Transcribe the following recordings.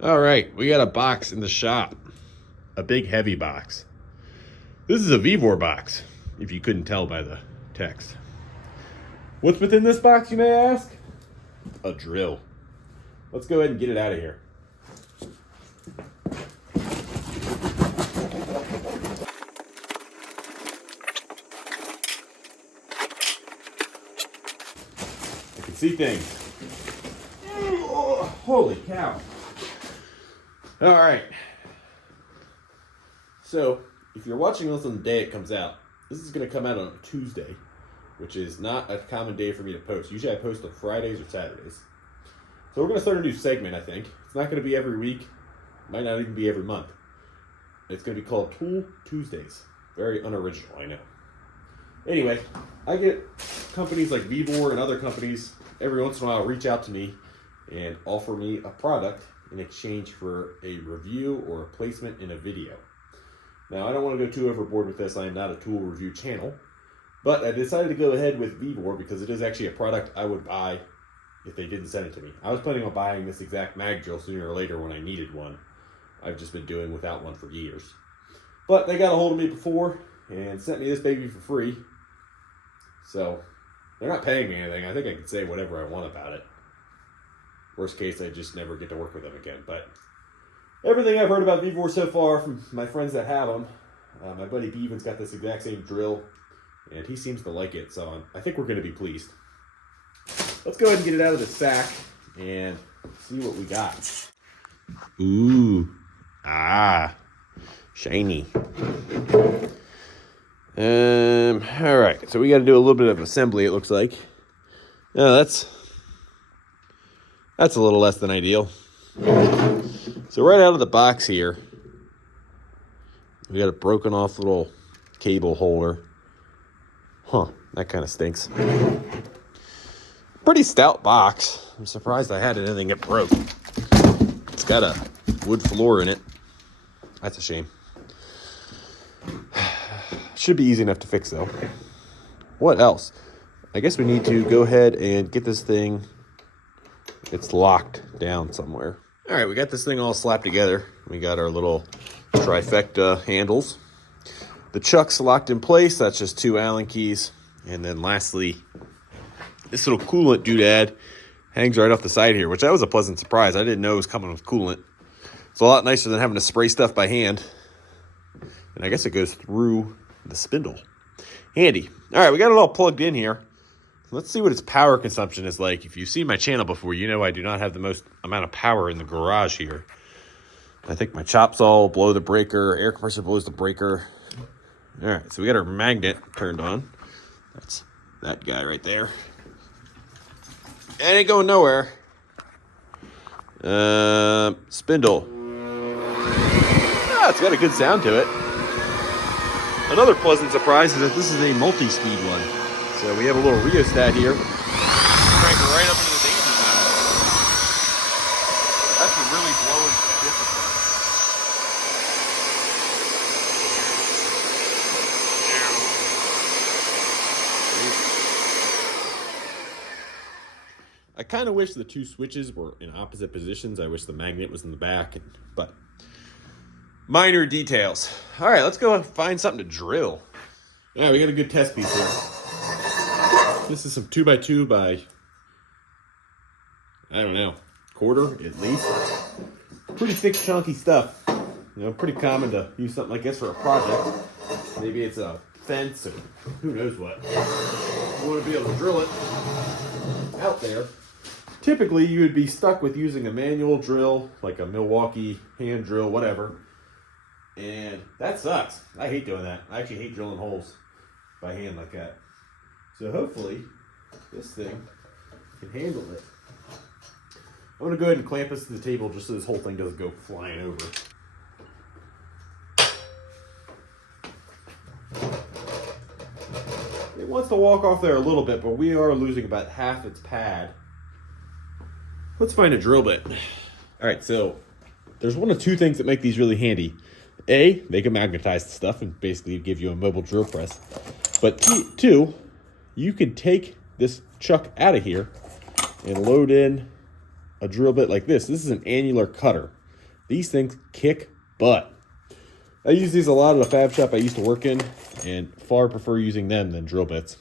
All right, we got a box in the shop. A big heavy box. This is a Vevor box, if you couldn't tell by the text. What's within this box, you may ask? A drill. Let's go ahead and get it out of here. I can see things. Oh, holy cow. All right. So, if you're watching this on the day it comes out, this is going to come out on Tuesday, which is not a common day for me to post. Usually I post on Fridays or Saturdays. So we're going to start a new segment, I think. It's not going to be every week. It might not even be every month. It's going to be called Tool Tuesdays. Very unoriginal, I know. Anyway, I get companies like Vevor and other companies every once in a while reach out to me and offer me a product in exchange for a review or a placement in a video. Now, I don't want to go too overboard with this. I am not a tool review channel. But I decided to go ahead with Vevor because it is actually a product I would buy if they didn't send it to me. I was planning on buying this exact mag drill sooner or later when I needed one. I've just been doing without one for years. But they got a hold of me before and sent me this baby for free. So, they're not paying me anything. I think I can say whatever I want about it. Worst case, I just never get to work with them again. But everything I've heard about Vevor so far from my friends that have them, my buddy Beevan's got this exact same drill, and he seems to like it, so I think we're going to be pleased. Let's go ahead and get it out of the sack and see what we got. Ooh, shiny. All right, so we got to do a little bit of assembly, it looks like. Yeah, that's a little less than ideal. So right out of the box here, we got a broken off little cable holder. Huh, that kind of stinks. Pretty stout box. I'm surprised I had anything get broke. It's got a wood floor in it. That's a shame. Should be easy enough to fix though. What else? I guess we need to go ahead and get this thing. It's locked down somewhere. All right, we got this thing all slapped together. We got our little trifecta handles. The chuck's locked in place. That's just 2 Allen keys. And then lastly, this little coolant doodad hangs right off the side here, which that was a pleasant surprise. I didn't know it was coming with coolant. It's a lot nicer than having to spray stuff by hand. And I guess it goes through the spindle. Handy. All right, we got it all plugged in here. Let's see what its power consumption is like. If you've seen my channel before, you know I do not have the most amount of power in the garage here. I think my chops all blow the breaker. Air compressor blows the breaker. All right, so we got our magnet turned on. That's that guy right there. It ain't going nowhere. Spindle. It's got a good sound to it. Another pleasant surprise is that this is a multi-speed one. So we have a little rheostat here. Crank it right up into the daisy zone. That's a really blowing discipline. I kind of wish the 2 switches were in opposite positions. I wish the magnet was in the back, but minor details. All right, let's go find something to drill. Yeah, we got a good test piece here. This is some 2x2 by, I don't know, quarter at least. Pretty thick, chunky stuff. You know, pretty common to use something like this for a project. Maybe it's a fence or who knows what. You want to be able to drill it out there. Typically, you would be stuck with using a manual drill, like a Milwaukee hand drill, whatever. And that sucks. I hate doing that. I actually hate drilling holes by hand like that. So hopefully, this thing can handle it. I'm going to go ahead and clamp this to the table just so this whole thing doesn't go flying over. It wants to walk off there a little bit, but we are losing about half its pad. Let's find a drill bit. All right, so there's one of 2 things that make these really handy. A, they can magnetize the stuff and basically give you a mobile drill press. But 2, you can take this chuck out of here and load in a drill bit like this. This is an annular cutter. These things kick butt. I use these a lot at a fab shop I used to work in, and far prefer using them than drill bits.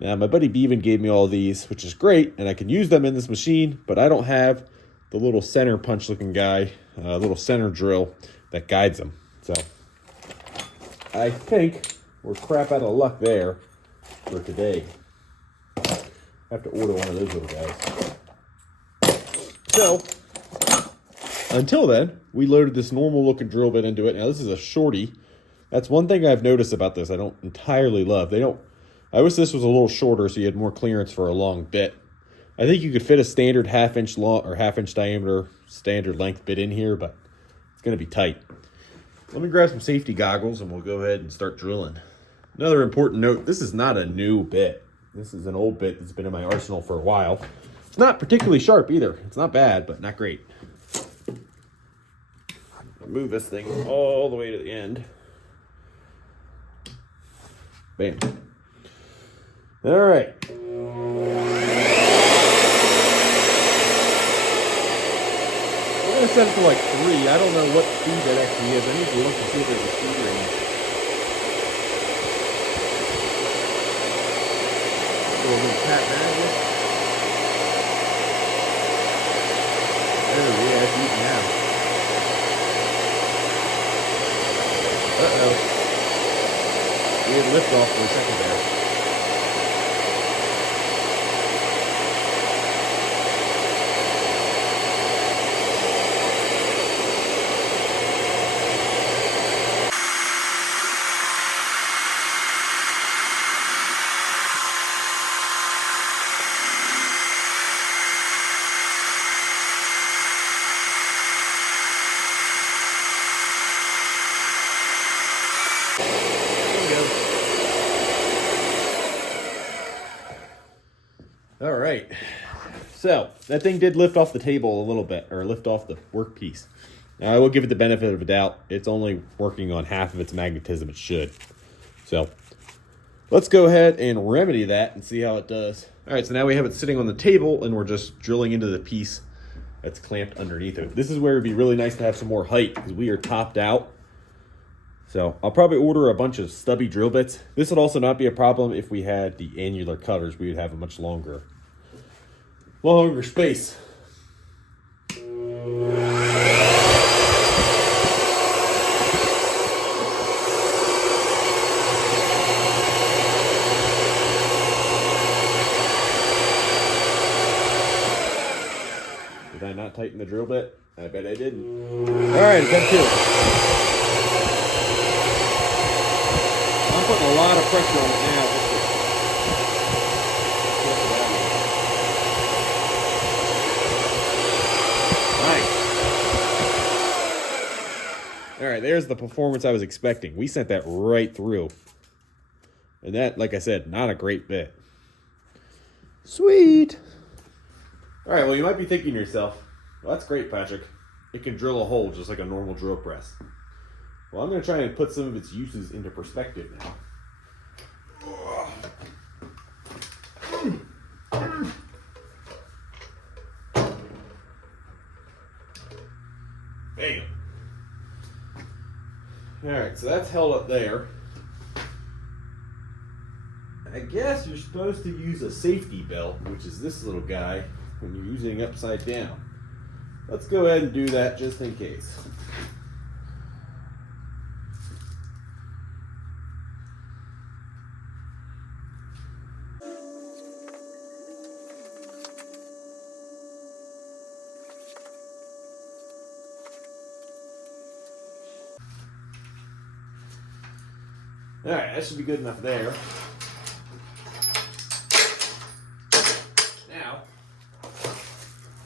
Now, my buddy Bevan gave me all these, which is great, and I can use them in this machine, but I don't have the little center punch looking guy, little center drill that guides them. So I think we're crap out of luck there for today. I have to order one of those little guys. So until then, we loaded this normal looking drill bit into it. Now this is a shorty. That's one thing I've noticed about this I don't entirely love. I wish this was a little shorter so you had more clearance for a long bit. I think you could fit a standard half-inch long or half-inch diameter standard length bit in here, but it's going to be tight. Let me grab some safety goggles and we'll go ahead and start drilling. Another important note, this is not a new bit. This is an old bit that's been in my arsenal for a while. It's not particularly sharp either. It's not bad, but not great. Move this thing all the way to the end. Bam. All right. I'm going to set it to like 3. I don't know what speed that actually is. I need to look to see if there's a speed range. A little cat magic. Oh yeah, it's eating now. Uh-oh. We had lift off for a second there. All right, so that thing did lift off the table a little bit, or lift off the workpiece. Now I will give it the benefit of a doubt. It's only working on half of its magnetism it should. So let's go ahead and remedy that and see how it does. All right, so now we have it sitting on the table and we're just drilling into the piece that's clamped underneath it. This is where it'd be really nice to have some more height because we are topped out. So I'll probably order a bunch of stubby drill bits. This would also not be a problem if we had the annular cutters. We would have a much longer space. Did I not tighten the drill bit? I bet I didn't. All right, it's done too. I'm putting a lot of pressure on it now. Nice. All right, there's the performance I was expecting. We sent that right through. And that, like I said, not a great bit. Sweet. All right, well, you might be thinking to yourself, well, that's great, Patrick. It can drill a hole just like a normal drill press. Well, I'm going to try and put some of its uses into perspective now. Bam. Alright, so that's held up there. I guess you're supposed to use a safety belt, which is this little guy, when you're using it upside down. Let's go ahead and do that just in case. All right, that should be good enough there. Now,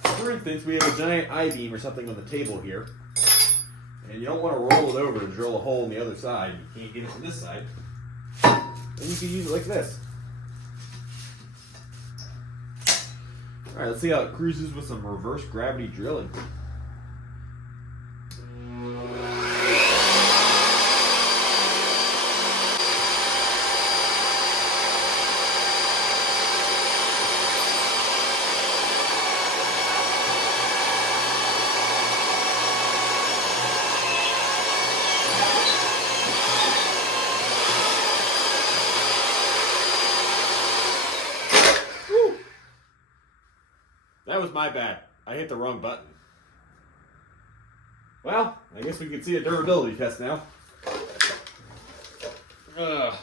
for instance, we have a giant I-beam or something on the table here, and you don't want to roll it over to drill a hole on the other side. You can't get it from this side. Then you can use it like this. All right, let's see how it cruises with some reverse gravity drilling. That was my bad. I hit the wrong button. Well, I guess we can see a durability test now. Ugh.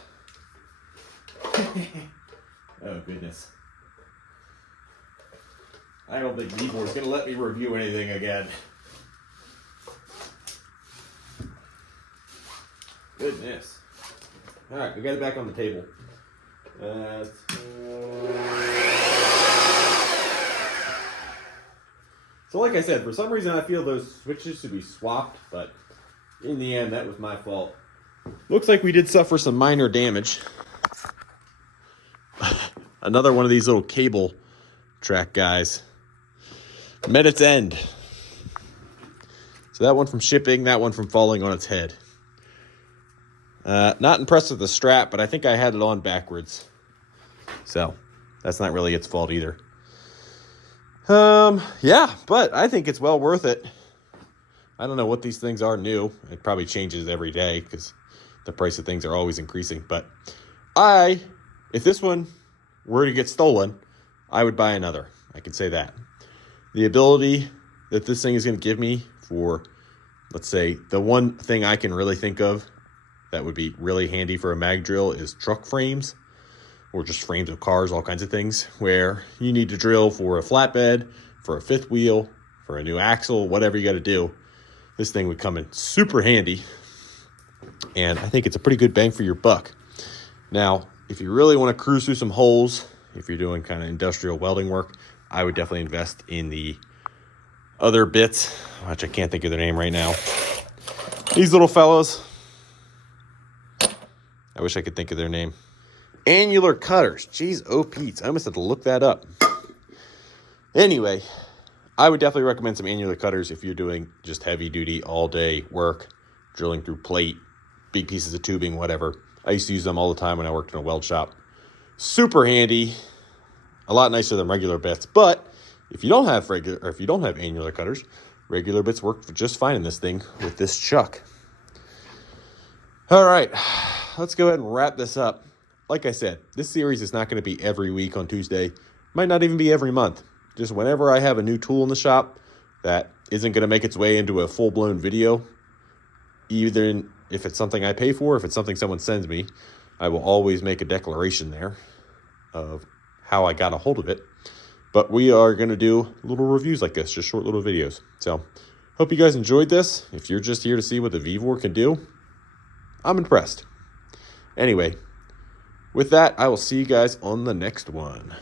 Oh, goodness. I don't think Vevor's going to let me review anything again. Goodness. Alright, we got it back on the table. So like I said, for some reason I feel those switches should be swapped, but in the end that was my fault. Looks like we did suffer some minor damage. Another one of these little cable track guys met its end. So that one from shipping, that one from falling on its head. Not impressed with the strap, but I think I had it on backwards. So that's not really its fault either. Yeah, but I think it's well worth it. I don't know what these things are new. It probably changes every day because the price of things are always increasing. But if this one were to get stolen, I would buy another. I can say that. The ability that this thing is going to give me for, let's say, the one thing I can really think of that would be really handy for a mag drill is truck frames, or just frames of cars, all kinds of things, where you need to drill for a flatbed, for a fifth wheel, for a new axle, whatever you got to do. This thing would come in super handy, and I think it's a pretty good bang for your buck. Now, if you really want to cruise through some holes, if you're doing kind of industrial welding work, I would definitely invest in the other bits, which I can't think of their name right now. These little fellows, I wish I could think of their name. Annular cutters. Jeez, oh Pete, I almost had to look that up. Anyway, I would definitely recommend some annular cutters if you're doing just heavy duty all day work, drilling through plate, big pieces of tubing, whatever. I used to use them all the time when I worked in a weld shop. Super handy, a lot nicer than regular bits. But if you don't have annular cutters, regular bits work just fine in this thing with this chuck. All right, let's go ahead and wrap this up. Like I said, this series is not going to be every week on Tuesday. Might not even be every month. Just whenever I have a new tool in the shop that isn't going to make its way into a full-blown video, either if it's something I pay for, if it's something someone sends me, I will always make a declaration there of how I got a hold of it. But we are going to do little reviews like this, just short little videos. So, hope you guys enjoyed this. If you're just here to see what the Vevor can do, I'm impressed. Anyway, with that, I will see you guys on the next one.